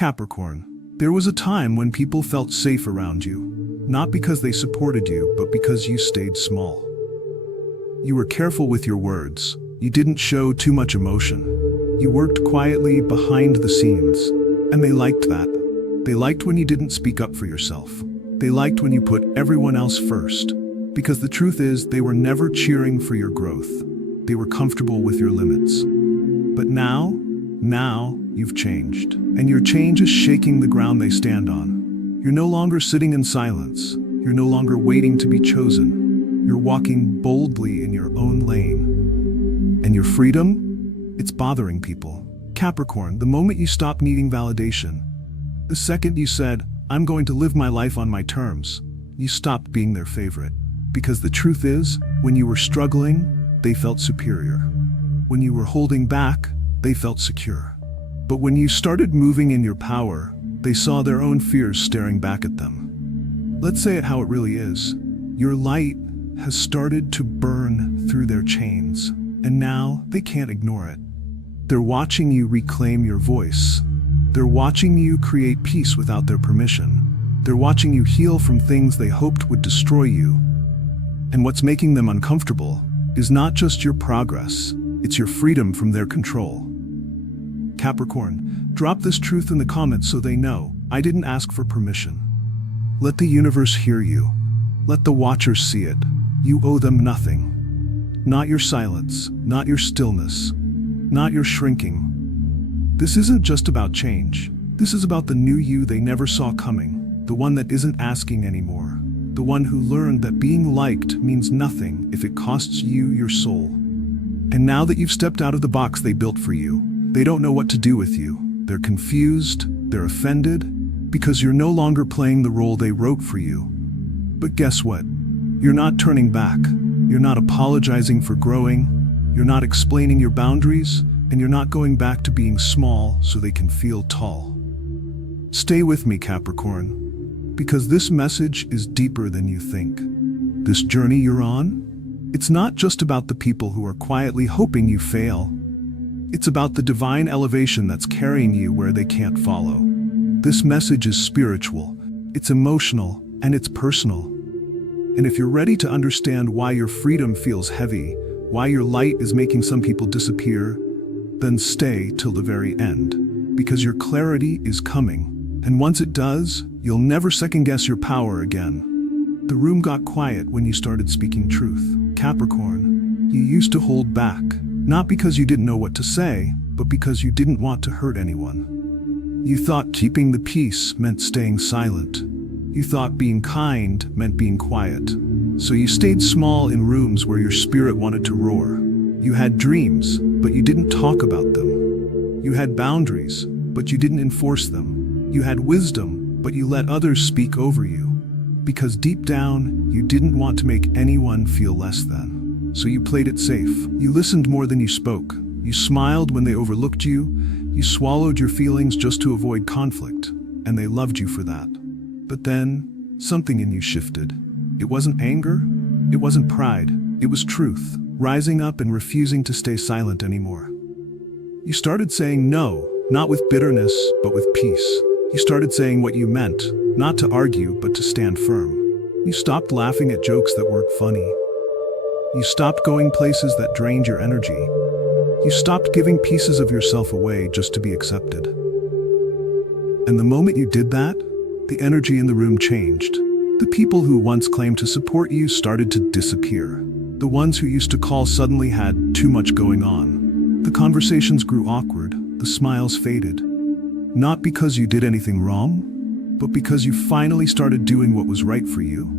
Capricorn, there was a time when people felt safe around you, not because they supported you, but because you stayed small. You were careful with your words. You didn't show too much emotion. You worked quietly behind the scenes, and they liked that. They liked when you didn't speak up for yourself. They liked when you put everyone else first, because the truth is they were never cheering for your growth. They were comfortable with your limits. But now you've changed, and your change is shaking the ground they stand on. You're no longer sitting in silence. You're no longer waiting to be chosen. You're walking boldly in your own lane. And your freedom? It's bothering people. Capricorn, the moment you stopped needing validation, the second you said, "I'm going to live my life on my terms," you stopped being their favorite. Because the truth is, when you were struggling, they felt superior. When you were holding back, they felt secure. But when you started moving in your power, they saw their own fears staring back at them. Let's say it how it really is. Your light has started to burn through their chains, and now they can't ignore it. They're watching you reclaim your voice. They're watching you create peace without their permission. They're watching you heal from things they hoped would destroy you. And what's making them uncomfortable is not just your progress, it's your freedom from their control. Capricorn, drop this truth in the comments so they know, I didn't ask for permission. Let the universe hear you. Let the watchers see it. You owe them nothing. Not your silence, not your stillness, not your shrinking. This isn't just about change. This is about the new you they never saw coming, the one that isn't asking anymore, the one who learned that being liked means nothing if it costs you your soul. And now that you've stepped out of the box they built for you, they don't know what to do with you. They're confused, they're offended, because you're no longer playing the role they wrote for you. But guess what? You're not turning back. You're not apologizing for growing. You're not explaining your boundaries, and you're not going back to being small so they can feel tall. Stay with me, Capricorn, because this message is deeper than you think. This journey you're on, it's not just about the people who are quietly hoping you fail. It's about the divine elevation that's carrying you where they can't follow. This message is spiritual, it's emotional, and it's personal. And if you're ready to understand why your freedom feels heavy, why your light is making some people disappear, then stay till the very end, because your clarity is coming. And once it does, you'll never second-guess your power again. The room got quiet when you started speaking truth. Capricorn, you used to hold back, not because you didn't know what to say, but because you didn't want to hurt anyone. You thought keeping the peace meant staying silent. You thought being kind meant being quiet. So you stayed small in rooms where your spirit wanted to roar. You had dreams, but you didn't talk about them. You had boundaries, but you didn't enforce them. You had wisdom, but you let others speak over you. Because deep down, you didn't want to make anyone feel less than. So you played it safe. You listened more than you spoke. You smiled when they overlooked you. You swallowed your feelings just to avoid conflict. And they loved you for that. But then, something in you shifted. It wasn't anger. It wasn't pride. It was truth, rising up and refusing to stay silent anymore. You started saying no, not with bitterness, but with peace. You started saying what you meant, not to argue, but to stand firm. You stopped laughing at jokes that weren't funny. You stopped going places that drained your energy. You stopped giving pieces of yourself away just to be accepted. And the moment you did that, the energy in the room changed. The people who once claimed to support you started to disappear. The ones who used to call suddenly had too much going on. The conversations grew awkward, the smiles faded. Not because you did anything wrong, but because you finally started doing what was right for you.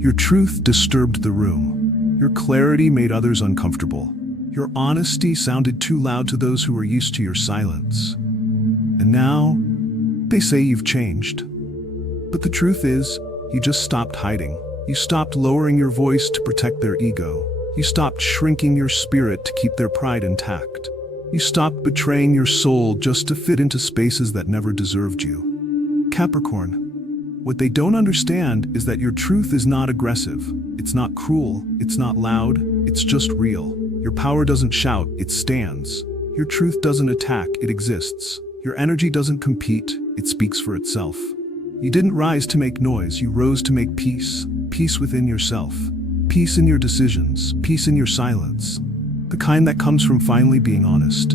Your truth disturbed the room. Your clarity made others uncomfortable. Your honesty sounded too loud to those who were used to your silence. And now, they say you've changed. But the truth is, you just stopped hiding. You stopped lowering your voice to protect their ego. You stopped shrinking your spirit to keep their pride intact. You stopped betraying your soul just to fit into spaces that never deserved you. Capricorn, what they don't understand is that your truth is not aggressive. It's not cruel. It's not loud. It's just real. Your power doesn't shout, it stands. Your truth doesn't attack, it exists. Your energy doesn't compete, it speaks for itself. You didn't rise to make noise, you rose to make peace. Peace within yourself. Peace in your decisions. Peace in your silence. The kind that comes from finally being honest.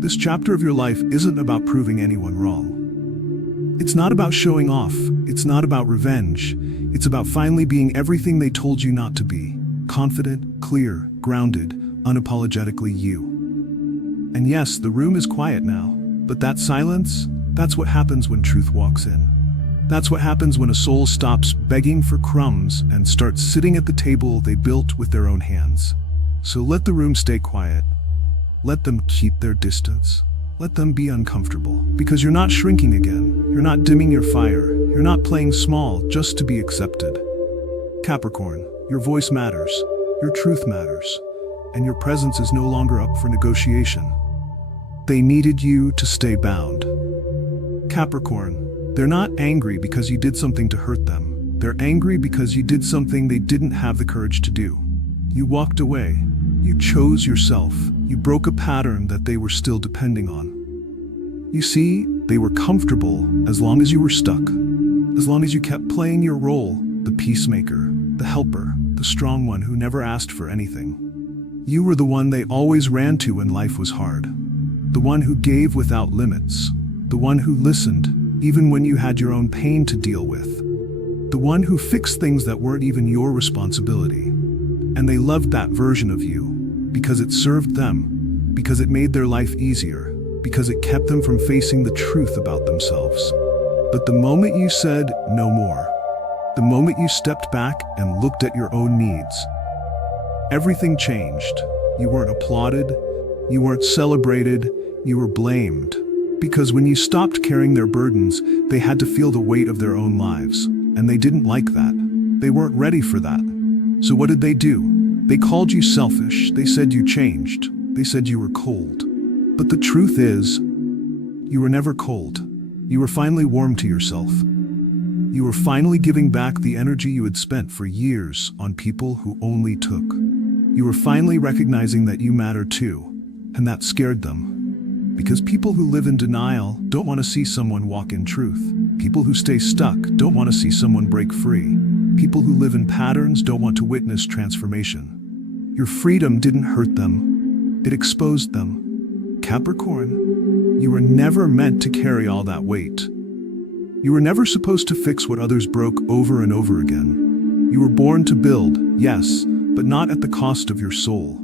This chapter of your life isn't about proving anyone wrong. It's not about showing off. It's not about revenge. It's about finally being everything they told you not to be. Confident, clear, grounded, unapologetically you. And yes, the room is quiet now, but that silence, that's what happens when truth walks in. That's what happens when a soul stops begging for crumbs and starts sitting at the table they built with their own hands. So let the room stay quiet. Let them keep their distance. Let them be uncomfortable, because you're not shrinking again. You're not dimming your fire. You're not playing small just to be accepted. Capricorn, your voice matters. Your truth matters. And your presence is no longer up for negotiation. They needed you to stay bound. Capricorn, they're not angry because you did something to hurt them. They're angry because you did something they didn't have the courage to do. You walked away. You chose yourself. You broke a pattern that they were still depending on. You see, they were comfortable as long as you were stuck. As long as you kept playing your role, the peacemaker, the helper, the strong one who never asked for anything. You were the one they always ran to when life was hard. The one who gave without limits. The one who listened, even when you had your own pain to deal with. The one who fixed things that weren't even your responsibility. And they loved that version of you, because it served them, because it made their life easier, because it kept them from facing the truth about themselves. But the moment you said no more, the moment you stepped back and looked at your own needs, everything changed. You weren't applauded, you weren't celebrated, you were blamed. Because when you stopped carrying their burdens, they had to feel the weight of their own lives. And they didn't like that. They weren't ready for that. So what did they do? They called you selfish. They said you changed. They said you were cold. But the truth is, you were never cold. You were finally warm to yourself. You were finally giving back the energy you had spent for years on people who only took. You were finally recognizing that you matter too. And that scared them. Because people who live in denial don't want to see someone walk in truth. People who stay stuck don't want to see someone break free. People who live in patterns don't want to witness transformation. Your freedom didn't hurt them. It exposed them. Capricorn, you were never meant to carry all that weight. You were never supposed to fix what others broke over and over again. You were born to build, yes, but not at the cost of your soul.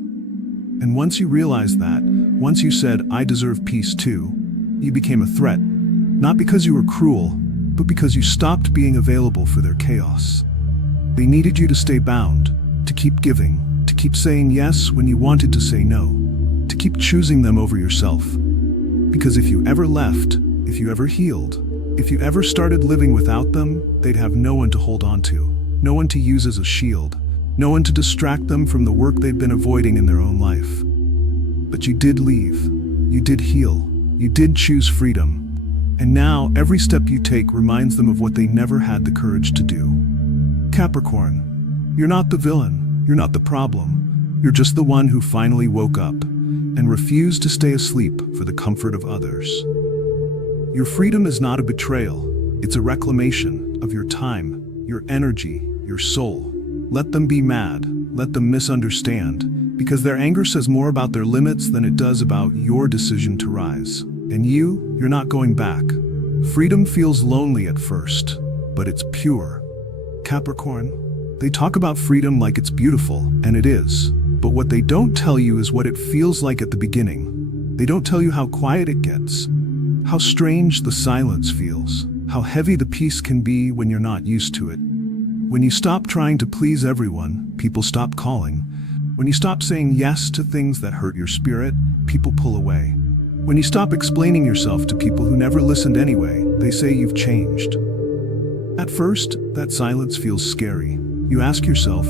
And once you realized that, once you said, I deserve peace too, you became a threat. Not because you were cruel, but because you stopped being available for their chaos. They needed you to stay bound, to keep giving, to keep saying yes when you wanted to say no, to keep choosing them over yourself. Because if you ever left, if you ever healed, if you ever started living without them, they'd have no one to hold on to, no one to use as a shield, no one to distract them from the work they'd been avoiding in their own life. But you did leave, you did heal, you did choose freedom. And now every step you take reminds them of what they never had the courage to do. Capricorn, you're not the villain, you're not the problem. You're just the one who finally woke up and refused to stay asleep for the comfort of others. Your freedom is not a betrayal, it's a reclamation of your time, your energy, your soul. Let them be mad, let them misunderstand, because their anger says more about their limits than it does about your decision to rise. And you're not going back. Freedom feels lonely at first, but it's pure. Capricorn, they talk about freedom like it's beautiful, and it is. But what they don't tell you is what it feels like at the beginning. They don't tell you how quiet it gets, how strange the silence feels, how heavy the peace can be when you're not used to it. When you stop trying to please everyone, people stop calling. When you stop saying yes to things that hurt your spirit, people pull away. When you stop explaining yourself to people who never listened anyway, they say you've changed. At first, that silence feels scary. You ask yourself,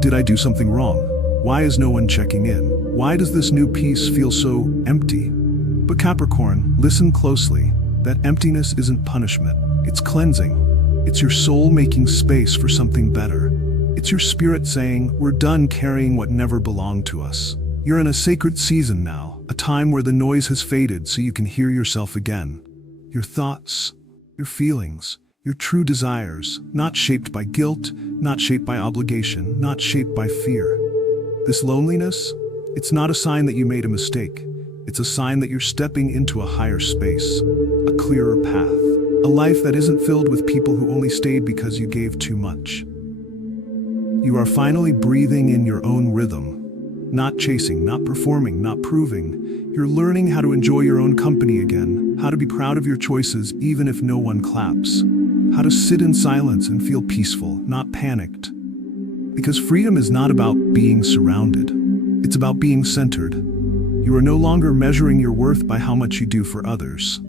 did I do something wrong? Why is no one checking in? Why does this new peace feel so empty? But Capricorn, listen closely. That emptiness isn't punishment, it's cleansing. It's your soul making space for something better. It's your spirit saying, we're done carrying what never belonged to us. You're in a sacred season now, a time where the noise has faded so you can hear yourself again. Your thoughts, your feelings, your true desires, not shaped by guilt, not shaped by obligation, not shaped by fear. This loneliness, it's not a sign that you made a mistake. It's a sign that you're stepping into a higher space, a clearer path, a life that isn't filled with people who only stayed because you gave too much. You are finally breathing in your own rhythm, not chasing, not performing, not proving. You're learning how to enjoy your own company again, how to be proud of your choices even if no one claps, how to sit in silence and feel peaceful, not panicked. Because freedom is not about being surrounded. It's about being centered. You are no longer measuring your worth by how much you do for others.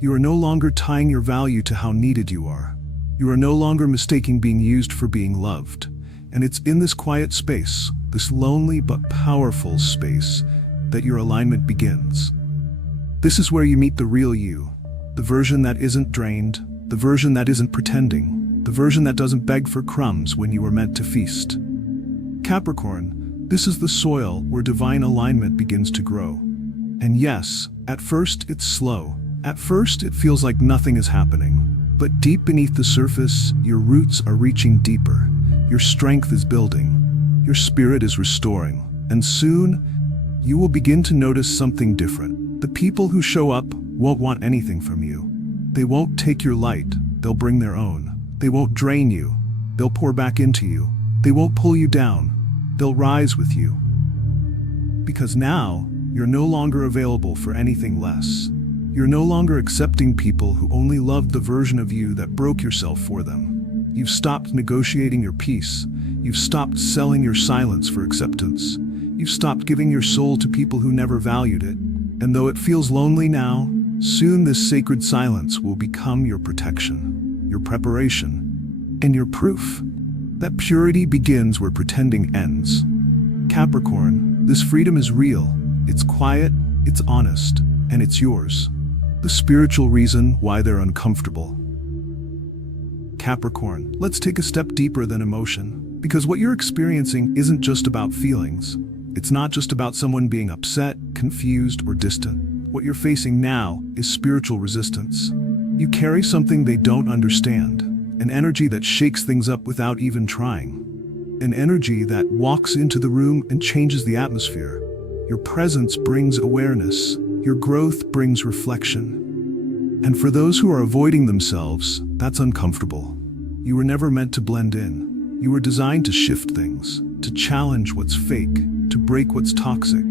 You are no longer tying your value to how needed you are. You are no longer mistaking being used for being loved. And it's in this quiet space, this lonely but powerful space, that your alignment begins. This is where you meet the real you, the version that isn't drained, the version that isn't pretending, the version that doesn't beg for crumbs when you were meant to feast. Capricorn, this is the soil where divine alignment begins to grow. And yes, at first it's slow. At first it feels like nothing is happening. But deep beneath the surface, your roots are reaching deeper. Your strength is building. Your spirit is restoring. And soon, you will begin to notice something different. The people who show up won't want anything from you. They won't take your light. They'll bring their own. They won't drain you. They'll pour back into you. They won't pull you down. They'll rise with you. Because now, you're no longer available for anything less. You're no longer accepting people who only loved the version of you that broke yourself for them. You've stopped negotiating your peace. You've stopped selling your silence for acceptance. You've stopped giving your soul to people who never valued it. And though it feels lonely now, soon this sacred silence will become your protection, your preparation, and your proof that purity begins where pretending ends. Capricorn, this freedom is real. It's quiet, it's honest, and it's yours. The spiritual reason why they're uncomfortable. Capricorn, let's take a step deeper than emotion, because what you're experiencing isn't just about feelings. It's not just about someone being upset, confused, or distant. What you're facing now is spiritual resistance. You carry something they don't understand, an energy that shakes things up without even trying. An energy that walks into the room and changes the atmosphere. Your presence brings awareness. Your growth brings reflection. And for those who are avoiding themselves, that's uncomfortable. You were never meant to blend in. You were designed to shift things, to challenge what's fake, to break what's toxic,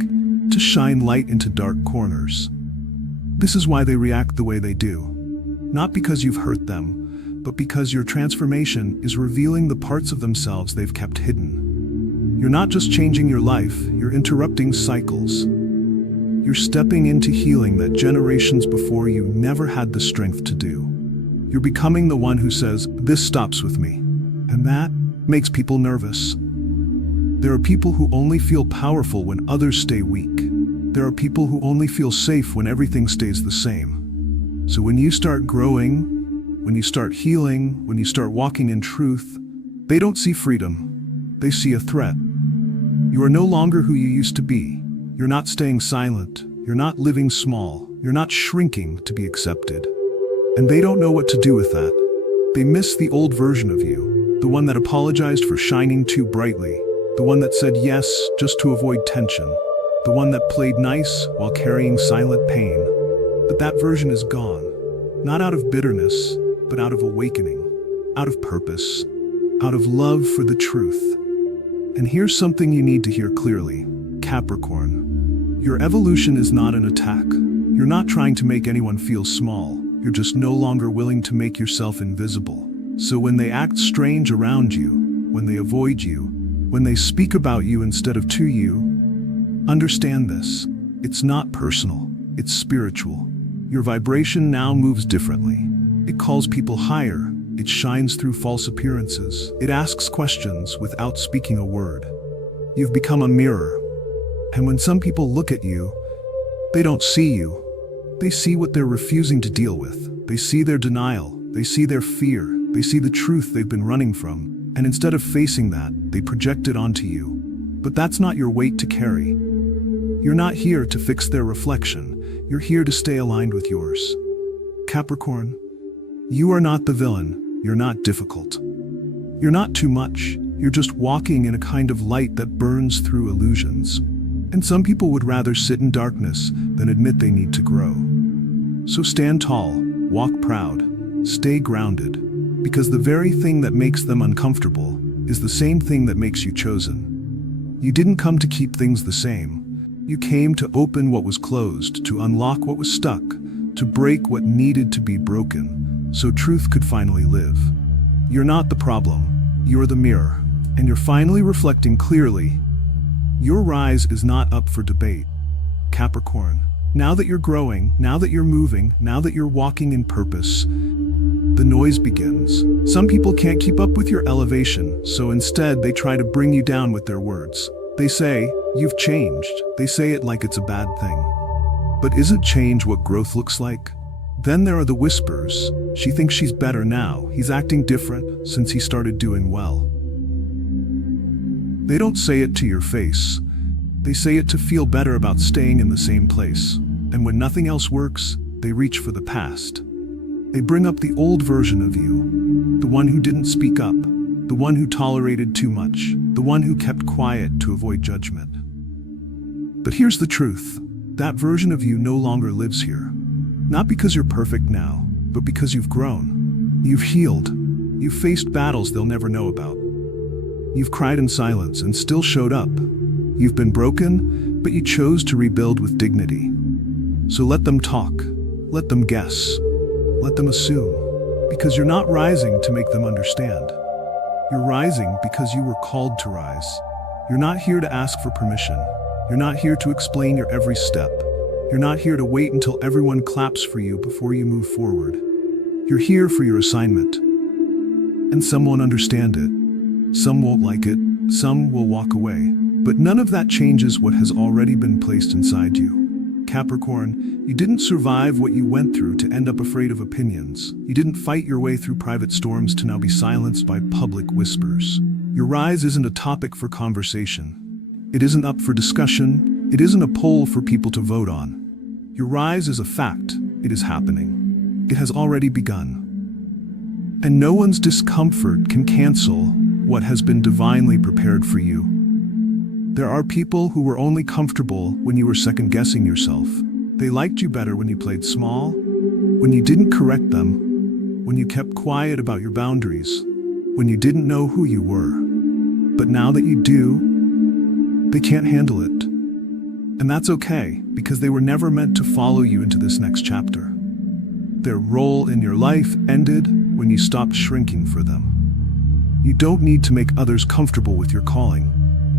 to shine light into dark corners. This is why they react the way they do. Not because you've hurt them, but because your transformation is revealing the parts of themselves they've kept hidden. You're not just changing your life, you're interrupting cycles. You're stepping into healing that generations before you never had the strength to do. You're becoming the one who says, "This stops with me." And that makes people nervous. There are people who only feel powerful when others stay weak. There are people who only feel safe when everything stays the same. So when you start growing, when you start healing, when you start walking in truth, they don't see freedom. They see a threat. You are no longer who you used to be. You're not staying silent. You're not living small. You're not shrinking to be accepted. And they don't know what to do with that. They miss the old version of you, the one that apologized for shining too brightly, the one that said yes just to avoid tension, the one that played nice while carrying silent pain. But that version is gone, not out of bitterness, but out of awakening, out of purpose, out of love for the truth. And here's something you need to hear clearly, Capricorn. Your evolution is not an attack. You're not trying to make anyone feel small. You're just no longer willing to make yourself invisible. So when they act strange around you, when they avoid you, when they speak about you instead of to you, understand this. It's not personal. It's spiritual. Your vibration now moves differently. It calls people higher. It shines through false appearances. It asks questions without speaking a word. You've become a mirror. And when some people look at you, they don't see you. They see what they're refusing to deal with. They see their denial. They see their fear. They see the truth they've been running from. And instead of facing that, they project it onto you. But that's not your weight to carry. You're not here to fix their reflection. You're here to stay aligned with yours. Capricorn, You are not the villain. You're not difficult. You're not too much. You're just walking in a kind of light that burns through illusions. And some people would rather sit in darkness than admit they need to grow. So stand tall, walk proud, stay grounded, because the very thing that makes them uncomfortable is the same thing that makes you chosen. You didn't come to keep things the same. You came to open what was closed, to unlock what was stuck, to break what needed to be broken, so truth could finally live. You're not the problem. You're the mirror, and you're finally reflecting clearly. Your rise is not up for debate, Capricorn. Now that you're growing, now that you're moving, now that you're walking in purpose, the noise begins. Some people can't keep up with your elevation, so instead they try to bring you down with their words. They say, "You've changed." They say it like it's a bad thing. But isn't change what growth looks like? Then there are the whispers. She thinks she's better now. He's acting different since he started doing well. They don't say it to your face. They say it to feel better about staying in the same place. And when nothing else works, they reach for the past. They bring up the old version of you, the one who didn't speak up, the one who tolerated too much, the one who kept quiet to avoid judgment. But here's the truth. That version of you no longer lives here. Not because you're perfect now, but because you've grown. You've healed. You've faced battles they'll never know about. You've cried in silence and still showed up. You've been broken, but you chose to rebuild with dignity. So let them talk. Let them guess. Let them assume. Because you're not rising to make them understand. You're rising because you were called to rise. You're not here to ask for permission. You're not here to explain your every step. You're not here to wait until everyone claps for you before you move forward. You're here for your assignment. And some won't understand it. Some won't like it. Some will walk away. But none of that changes what has already been placed inside you. Capricorn, you didn't survive what you went through to end up afraid of opinions. You didn't fight your way through private storms to now be silenced by public whispers. Your rise isn't a topic for conversation. It isn't up for discussion. It isn't a poll for people to vote on. Your rise is a fact. It is happening. It has already begun. And no one's discomfort can cancel what has been divinely prepared for you. There are people who were only comfortable when you were second-guessing yourself. They liked you better when you played small, when you didn't correct them, when you kept quiet about your boundaries, when you didn't know who you were. But now that you do, they can't handle it. And that's okay, because they were never meant to follow you into this next chapter. Their role in your life ended when you stopped shrinking for them. You don't need to make others comfortable with your calling.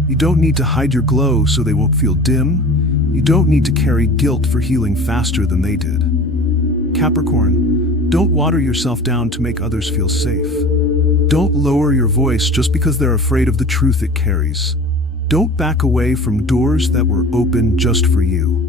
You don't need to hide your glow so they won't feel dim. You don't need to carry guilt for healing faster than they did. Capricorn, don't water yourself down to make others feel safe. Don't lower your voice just because they're afraid of the truth it carries. Don't back away from doors that were open just for you.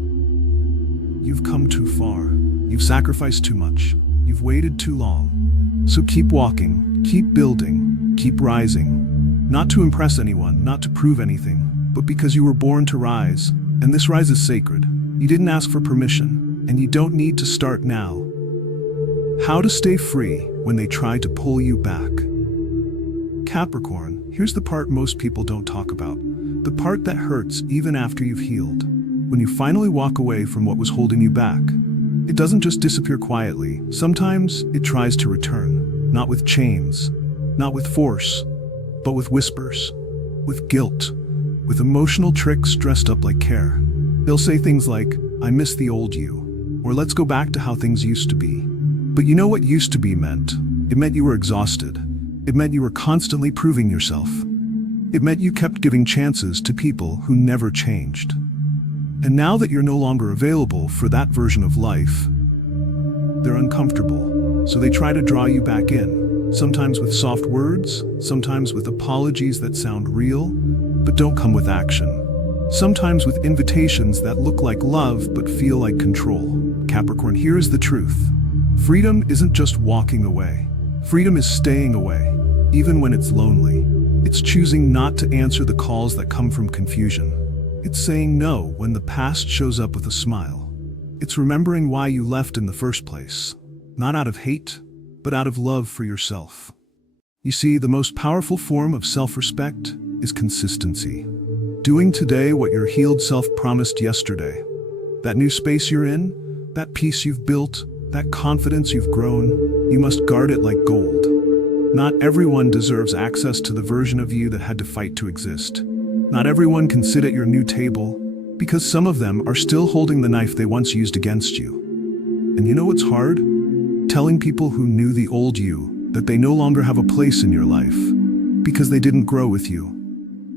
You've come too far. You've sacrificed too much. You've waited too long. So keep walking, keep building, keep rising. Not to impress anyone, not to prove anything, but because you were born to rise, and this rise is sacred. You didn't ask for permission, and you don't need to start now. How to stay free when they try to pull you back. Capricorn, here's the part most people don't talk about. The part that hurts even after you've healed. When you finally walk away from what was holding you back. It doesn't just disappear quietly. Sometimes it tries to return. Not with chains, not with force, but with whispers, with guilt, with emotional tricks dressed up like care. They'll say things like, "I miss the old you," or "Let's go back to how things used to be." But you know what used to be meant? It meant you were exhausted. It meant you were constantly proving yourself. It meant you kept giving chances to people who never changed. And now that you're no longer available for that version of life, they're uncomfortable, so they try to draw you back in. Sometimes with soft words, sometimes with apologies that sound real, but don't come with action. Sometimes with invitations that look like love but feel like control. Capricorn, here is the truth. Freedom isn't just walking away. Freedom is staying away, even when it's lonely. It's choosing not to answer the calls that come from confusion. It's saying no when the past shows up with a smile. It's remembering why you left in the first place. Not out of hate, but out of love for yourself. You see, the most powerful form of self-respect is consistency. Doing today what your healed self promised yesterday. That new space you're in, that peace you've built, that confidence you've grown, you must guard it like gold. Not everyone deserves access to the version of you that had to fight to exist. Not everyone can sit at your new table, because some of them are still holding the knife they once used against you. And you know what's hard? Telling people who knew the old you that they no longer have a place in your life, because they didn't grow with you.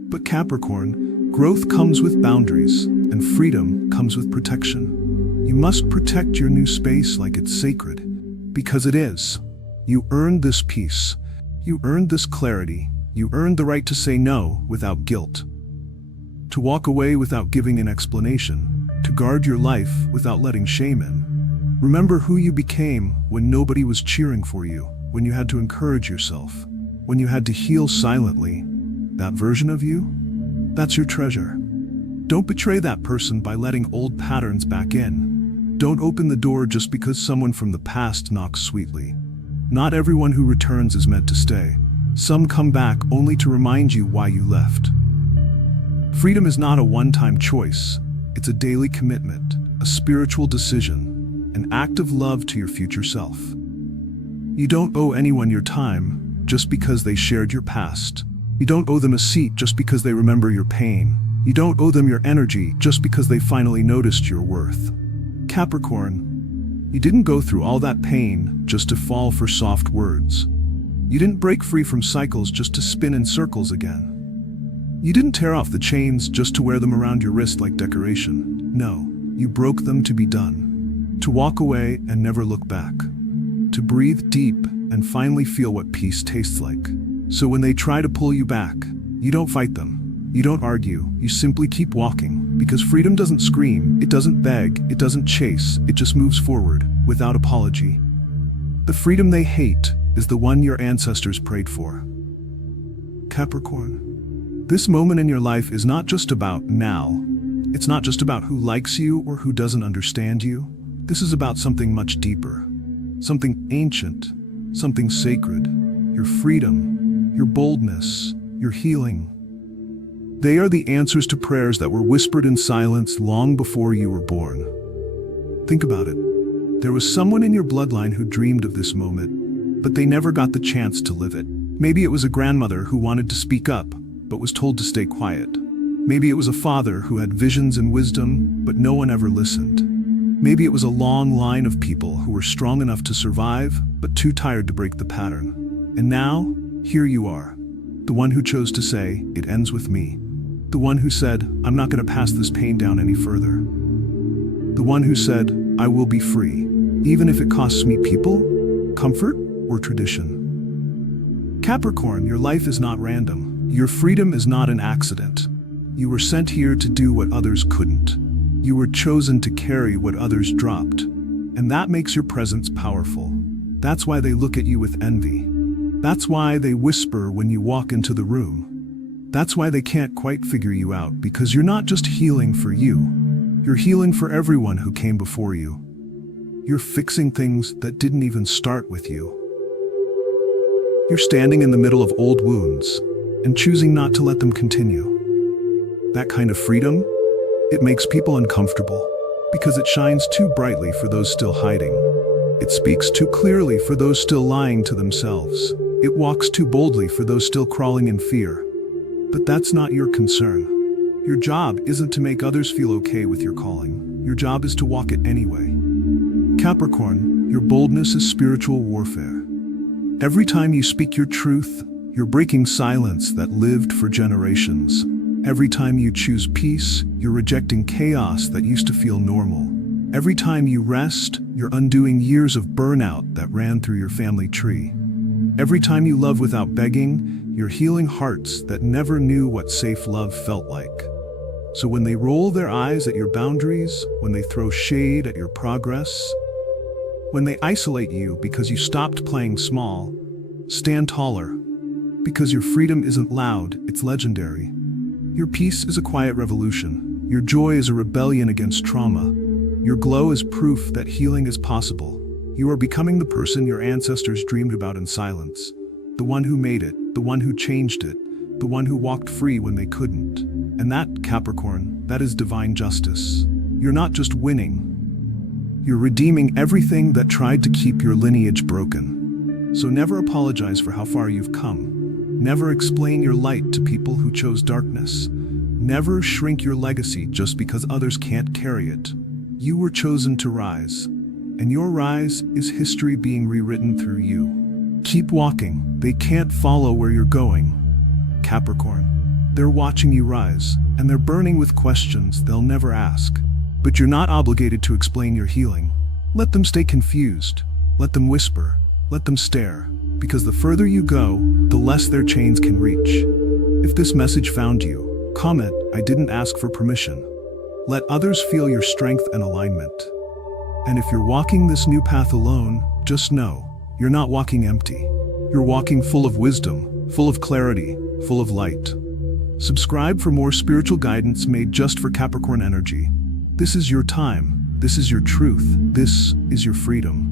But Capricorn, growth comes with boundaries, and freedom comes with protection. You must protect your new space like it's sacred, because it is. You earned this peace. You earned this clarity. You earned the right to say no without guilt. To walk away without giving an explanation. To guard your life without letting shame in. Remember who you became when nobody was cheering for you, when you had to encourage yourself, when you had to heal silently. That version of you? That's your treasure. Don't betray that person by letting old patterns back in. Don't open the door just because someone from the past knocks sweetly. Not everyone who returns is meant to stay. Some come back only to remind you why you left. Freedom is not a one-time choice. It's a daily commitment, a spiritual decision, an act of love to your future self. You don't owe anyone your time just because they shared your past. You don't owe them a seat just because they remember your pain. You don't owe them your energy just because they finally noticed your worth. Capricorn, you didn't go through all that pain just to fall for soft words. You didn't break free from cycles just to spin in circles again. You didn't tear off the chains just to wear them around your wrist like decoration. No, you broke them to be done. To walk away and never look back. To breathe deep and finally feel what peace tastes like. So when they try to pull you back, you don't fight them. You don't argue, you simply keep walking, because freedom doesn't scream, it doesn't beg, it doesn't chase, it just moves forward, without apology. The freedom they hate is the one your ancestors prayed for. Capricorn, this moment in your life is not just about now. It's not just about who likes you or who doesn't understand you. This is about something much deeper. Something ancient, something sacred. Your freedom, your boldness, your healing. They are the answers to prayers that were whispered in silence long before you were born. Think about it. There was someone in your bloodline who dreamed of this moment, but they never got the chance to live it. Maybe it was a grandmother who wanted to speak up, but was told to stay quiet. Maybe it was a father who had visions and wisdom, but no one ever listened. Maybe it was a long line of people who were strong enough to survive, but too tired to break the pattern. And now, here you are. The one who chose to say, "It ends with me." The one who said, "I'm not going to pass this pain down any further." The one who said, "I will be free, even if it costs me people, comfort, or tradition." Capricorn, your life is not random. Your freedom is not an accident. You were sent here to do what others couldn't. You were chosen to carry what others dropped. And that makes your presence powerful. That's why they look at you with envy. That's why they whisper when you walk into the room. That's why they can't quite figure you out, because you're not just healing for you. You're healing for everyone who came before you. You're fixing things that didn't even start with you. You're standing in the middle of old wounds and choosing not to let them continue. That kind of freedom, it makes people uncomfortable because it shines too brightly for those still hiding. It speaks too clearly for those still lying to themselves. It walks too boldly for those still crawling in fear. But that's not your concern. Your job isn't to make others feel okay with your calling. Your job is to walk it anyway. Capricorn, your boldness is spiritual warfare. Every time you speak your truth, you're breaking silence that lived for generations. Every time you choose peace, you're rejecting chaos that used to feel normal. Every time you rest, you're undoing years of burnout that ran through your family tree. Every time you love without begging, you're healing hearts that never knew what safe love felt like. So when they roll their eyes at your boundaries, when they throw shade at your progress, when they isolate you because you stopped playing small, stand taller. Because your freedom isn't loud, it's legendary. Your peace is a quiet revolution. Your joy is a rebellion against trauma. Your glow is proof that healing is possible. You are becoming the person your ancestors dreamed about in silence. The one who made it, the one who changed it, the one who walked free when they couldn't. And that, Capricorn, that is divine justice. You're not just winning. You're redeeming everything that tried to keep your lineage broken. So never apologize for how far you've come. Never explain your light to people who chose darkness. Never shrink your legacy just because others can't carry it. You were chosen to rise, and your rise is history being rewritten through you. Keep walking. They can't follow where you're going. Capricorn, they're watching you rise, and they're burning with questions they'll never ask. But you're not obligated to explain your healing. Let them stay confused. Let them whisper. Let them stare. Because the further you go, the less their chains can reach. If this message found you, comment, "I didn't ask for permission." Let others feel your strength and alignment. And if you're walking this new path alone, just know, you're not walking empty. You're walking full of wisdom, full of clarity, full of light. Subscribe for more spiritual guidance made just for Capricorn energy. This is your time. This is your truth. This is your freedom.